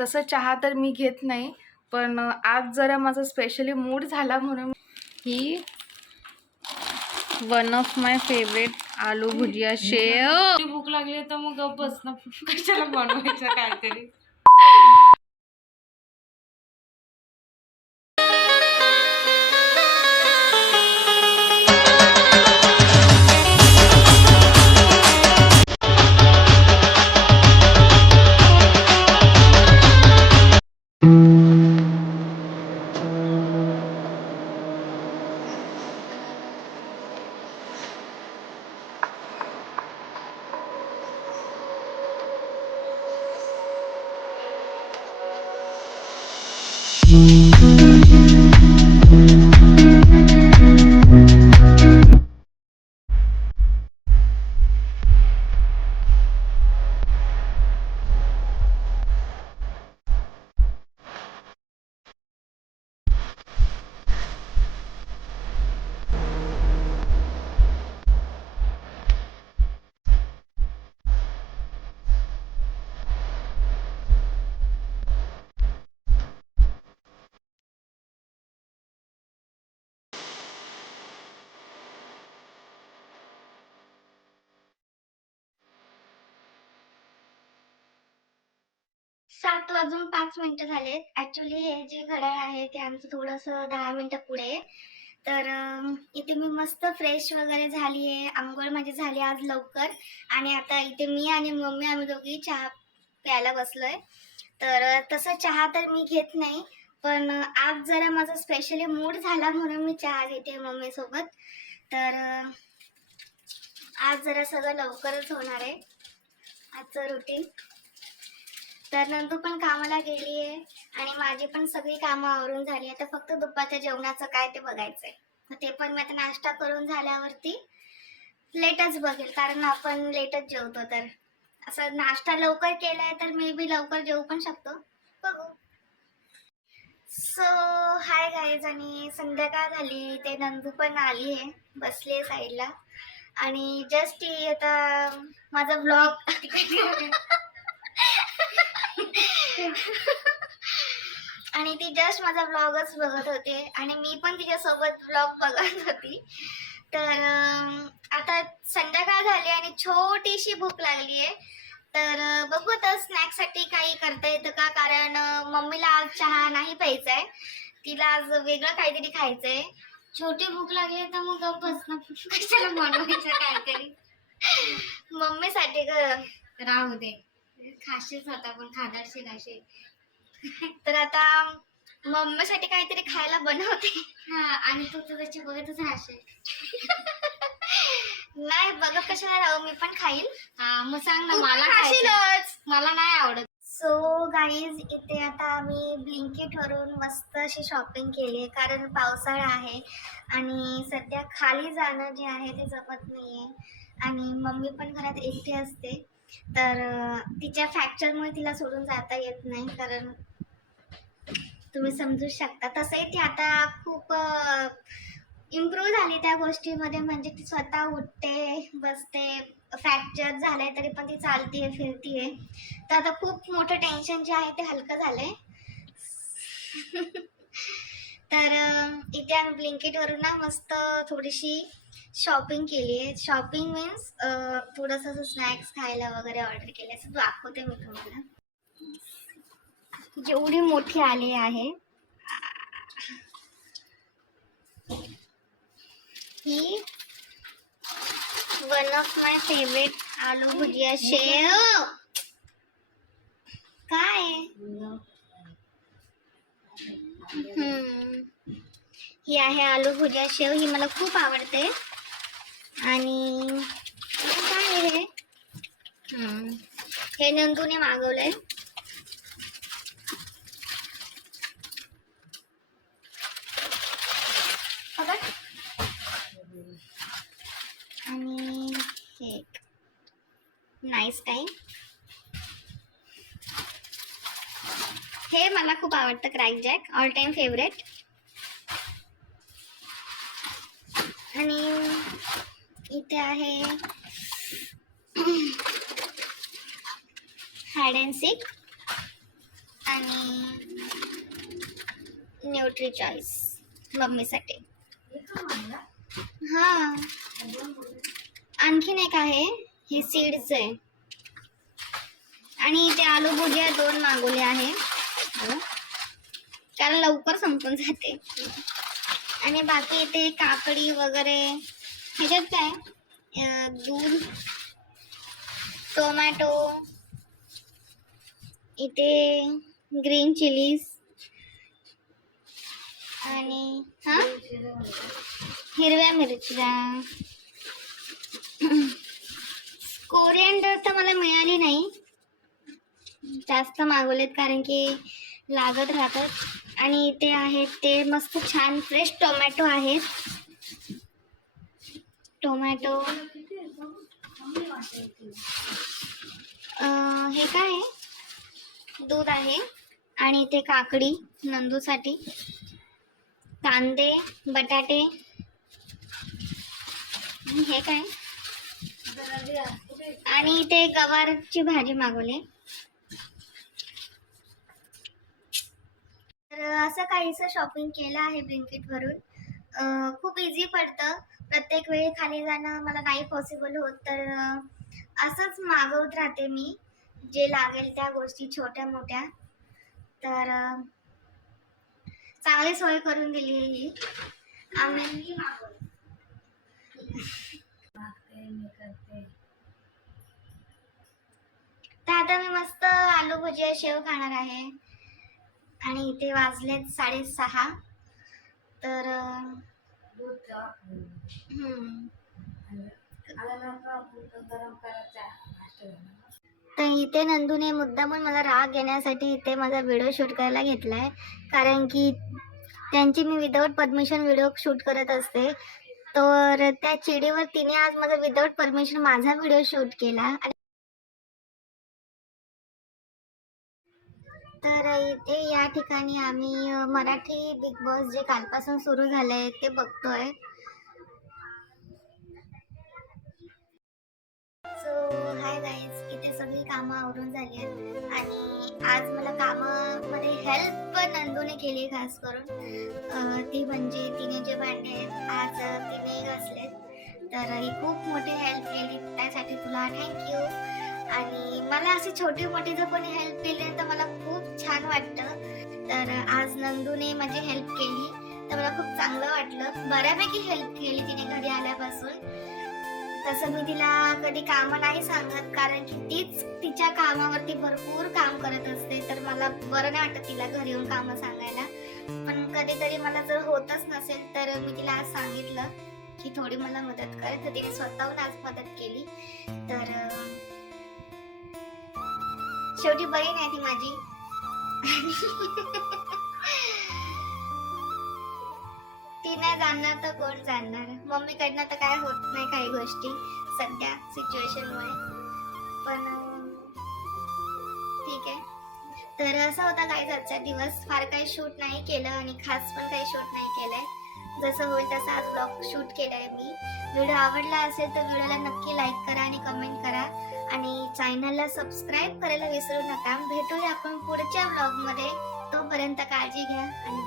तसं चहा तर मी घेत नाही, पण आज जरा माझा स्पेशली मूड झाला म्हणून ही वन ऑफ माय फेवरेट आलू भुजिया शेव. भूक लागली तर मग गप बस ना, कशाला बनवायचं काहीतरी. सात वाजून 5 मिनिटं झालेत. ऍक्च्युली हे जे घड्याळ आहे ते आमचं थोडंसं 10 मिनिटं पुढे आहे. तर इथे मी मस्त फ्रेश वगैरे झाली आहे. आंघोळ माझी झाली आज लवकर. आणि आता इथे मी आणि मम्मी आम्ही दोघी चहा प्यायला बसलोय. तर तसं चहा तर मी घेत नाही, पण आज जरा माझा स्पेशली मूड झाला म्हणून मी चहा घेते मम्मी सोबत. तर आज जरा सगळं लवकरच होणार आहे आजचं रुटीन. तर नंदू पण कामाला गेली आहे आणि माझी पण सगळी कामं आवरून झाली. आता फक्त दुपारच्या जेवणाचं काय ते बघायचंय. ते पण मी आता नाश्ता करून झाल्यावरती लेटच बघेल, कारण आपण लेटच जेवतो. तर असं नाश्ता लवकर केलाय तर मे बी लवकर जेवू पण शकतो, बघू. सो हाय गाईज, आणि संध्याकाळ झाली. ते नंदू पण आली आहे, बसली आहे साईडला. आणि जस्ट आता माझा ब्लॉग आणि ती जस्ट माझा ब्लॉगच बघत होते आणि मी पण तिच्यासोबत ब्लॉग बघत होती. तर आता संध्याकाळ झाली आणि छोटीशी भूक लागली आहे. तर बघू आता स्नॅक्ससाठी काही करता येतं का, कारण मम्मीला आज चहा नाही प्यायचा आहे, तिला आज वेगळं काहीतरी खायचं आहे. छोटी भूक लागली तर मग गप बस ना, कशाला बनवायचं काहीतरी. मम्मीसाठी राहू दे, खाशील स्वतः पण खाणारशील असे. तर आता मम्मीसाठी काहीतरी खायला बनवते. हा, आणि तू त्याची बघतच राहशील. नाही बघत कशाला राहू, मी पण खाईल. हा मग सांग ना, तू मला खाशीलच. मला नाही आवडत. सो गाईज, इथे आता मी ब्लिंकिट वरून मस्त अशी शॉपिंग केली आहे, कारण पावसाळा आहे आणि सध्या खाली जाणं जे आहे ते जमत नाहीये. आणि मम्मी पण घरात एकटी असते, तर तिच्या फ्रॅक्चरमुळे तिला सोडून जाता येत नाही, कारण तुम्ही समजू शकता. तसंही ती आता खूप इम्प्रूव्ह झाली त्या गोष्टीमध्ये, म्हणजे ती स्वतः उठते बसते. फ्रॅक्चर झालंय तरी पण ती चालतीये फिरतीये. तर आता खूप मोठं टेन्शन जे आहे ते हलकं झालंय. तर इथे आम्ही ब्लिंकिट वरून ना मस्त थोडीशी शॉपिंग केली आहे. शॉपिंग मीन्स थोडंसं स्नॅक्स खायला वगैरे ऑर्डर केले. असं दाखवते मी तुम्हाला, जेवढी मोठी आली आहे. ही वन ऑफ माय फेवरेट आलू भुजिया शेव. काय ही आहे आलू भुजिया शेव. ही मला खूप आवडते. आणि काय आहे हे नंदूने मागवलंय. आणि हे नाईस टाइम, हे मला खूप आवडतं. Crack jack all time favourite. आणि इथे आहे हाइड अँड सीक आणि न्यूट्री चॉईस मम्मीसाठी. हा, आणखीन एक आहे, हे सीड्स आहे. आणि इथे आलू भुजिया 2 मागवले आहे कारण लवकर संपून जाते. आणि बाकी इथे काकडी वगैरे. ह्याच्यात काय दूध, टोमॅटो, इथे ग्रीन चिलीज आणि हिरव्या मिरच्या. कोरिअँडर तर मला मिळाली नाही, जास्त मागवलेत कारण की लागत राहतात. आणि इथे आहेत ते मस्त छान फ्रेश टोमॅटो आहेत. टोमॅटो हे काय आहे, दूध आहे. आणि इथे काकडी नंदूसाठी, कांदे, बटाटे. हे काय, आणि इथे गवारची भाजी मागवली. तर असं काहीसं शॉपिंग केलं आहे ब्लिंकिटवरून. खूप इझी पडतं. प्रत्येक वेळी खाली जाणं मला नाही पॉसिबल होत, तर असंच मागवत राहते मी जे लागेल त्या गोष्टी छोट्या मोठ्या. तर चांगली सोय करून दिली आहे ही आम्ही. तर आता मी मस्त आलू भुजिया शेव खाणार आहे. आणि इथे वाजलेत 6:30. तर तर इथे नंदूने मुद्दामून मला राग येण्यासाठी इथे माझा व्हिडिओ शूट करायला घेतलाय, कारण की त्यांची मी विदाऊट परमिशन व्हिडिओ शूट करत असते. तर त्या चिडीवर तिने आज माझा विदाऊट परमिशन माझा व्हिडिओ शूट केला. तर इथे या ठिकाणी आम्ही मराठी बिग बॉस जे कालपासून सुरू झालंय ते बघतोय. सो हाय गाईज, इथे सगळी कामं आवरून झाली आहेत. आणि आज मला कामामध्ये हेल्प नंदूने केली खास करून. ती म्हणजे तिने जे भांडे आहेत आज तिने घासलेत, तर ही खूप मोठी हेल्प केली. त्यासाठी तुला थँक्यू. आणि मला अशी छोटी मोठी जर कोणी हेल्प केली तर मला खूप छान वाटतं. तर आज नंदूने माझी हेल्प केली तर मला खूप चांगलं वाटलं. बऱ्यापैकी हेल्प केली तिने घरी आल्यापासून. तसं मी तिला कधी कामं नाही सांगत, कारण की तीच तिच्या कामावरती भरपूर काम करत असते. तर मला बरं नाही वाटत तिला घरी येऊन कामं सांगायला. पण कधीतरी मला जर होतच नसेल तर मी तिला आज सांगितलं की थोडी मला मदत कर, तर तिने स्वतःहून आज मदत केली. तर शेवटी बहीण आहे ती माझी. ती नाही जाणणार तर कोण जाणणार. मम्मीकडनं तर काय होत नाही काही गोष्टी सध्या सिच्युएशनमुळे. पण ठीक आहे. तर असा होता काही आजचा दिवस. फार काही शूट नाही केलं आणि खास पण काही शूट नाही केलंय. जसं होईल तसं आज ब्लॉग शूट केलाय मी. व्हिडिओ आवडला असेल तर व्हिडिओला नक्की लाईक करा आणि कमेंट करा. आणि चॅनलला सबस्क्राईब करायला विसरू नका. भेटूया आपण पुढच्या ब्लॉगमध्ये. तोपर्यंत काळजी घ्या आणि